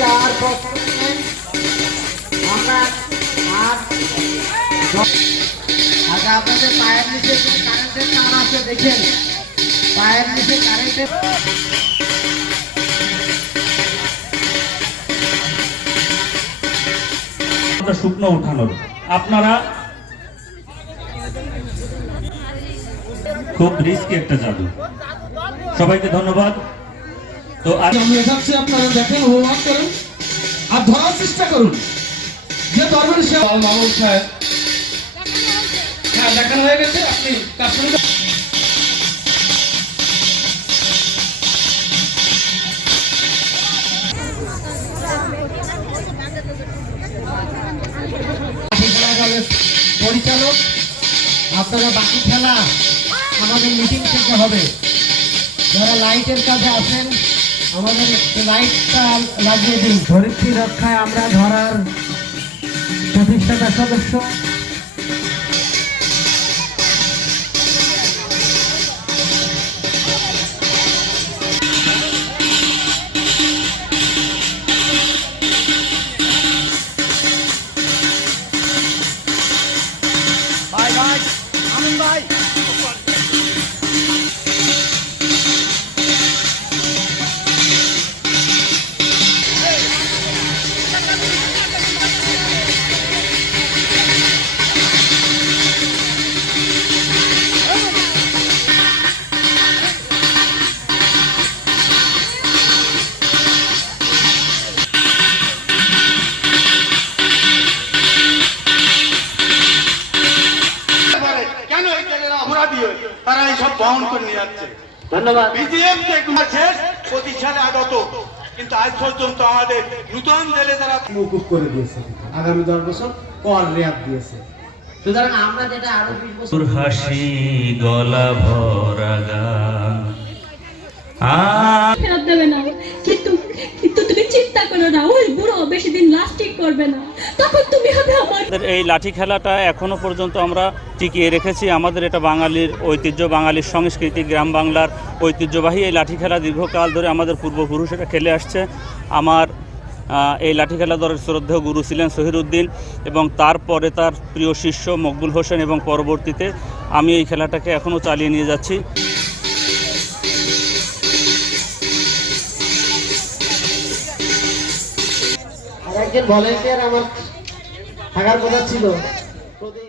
যাওয়ার আমরা আর আচ্ছা আপনাদের পায়ের নিচে কারেন্টের তার আছে দেখেন পায়ের নিচে কারেন্টের শুকনো উঠানোর। আপনারা খুব রিস্কি একটা জাদু। সবাইকে ধন্যবাদ। তো আজ আমি দেখাচ্ছি আপনারা দেখেন হোমওয়ার্ক করেন আর ধরার চেষ্টা করুন। যে দরবারে সে মামুন সাহেব। হ্যাঁ দেখানো হয়ে গেছে আপনি কার সঙ্গে পরিচালক আপনারা বাকি খেলা আমাদের মিটিং থেকে হবে। যারা লাইটের কাছে আছেন আমাদের লাইটটা রক্ষায় আমরা ধরার প্রতিষ্ঠাতা সদস্য। অপরাধী তারা এইসব বহন করে নিয়ে যাচ্ছে। ধন্যবাদ। বিজিএম শেষ পঁচিশ আগত। কিন্তু আজ পর্যন্ত আমাদের নূতন জেলে তারা মৌকুফ করে দিয়েছে। আগামী দশ বছর কর রেয়াত দিয়েছে। সুতরাং আমরা যেটা আরও বিশ বছর হাসি গলা ভরা গান। আ- ফেরত দেবে না কিন্তু চিন্তা করো না, ওই বুড়ো বেশি দিন লাস্টিং করবে না। তখন তুমি হবে আমার এই লাঠি খেলাটা এখনও পর্যন্ত আমরা টিকিয়ে রেখেছি। আমাদের এটা বাঙালির ঐতিহ্য, বাঙালির সংস্কৃতি, গ্রাম বাংলার ঐতিহ্যবাহী এই লাঠি খেলা দীর্ঘকাল ধরে আমাদের পূর্বপুরুষেরা খেলে আসছে। আমার এই লাঠি খেলা দলের শ্রদ্ধেয় গুরু ছিলেন সহিরুদ্দিন এবং তারপরে তার প্রিয় শিষ্য মকবুল হোসেন এবং পরবর্তীতে আমি এই খেলাটাকে এখনও চালিয়ে নিয়ে যাচ্ছি। আর একজন ভলেন্টিয়ার আমার থাকার কথা ছিল।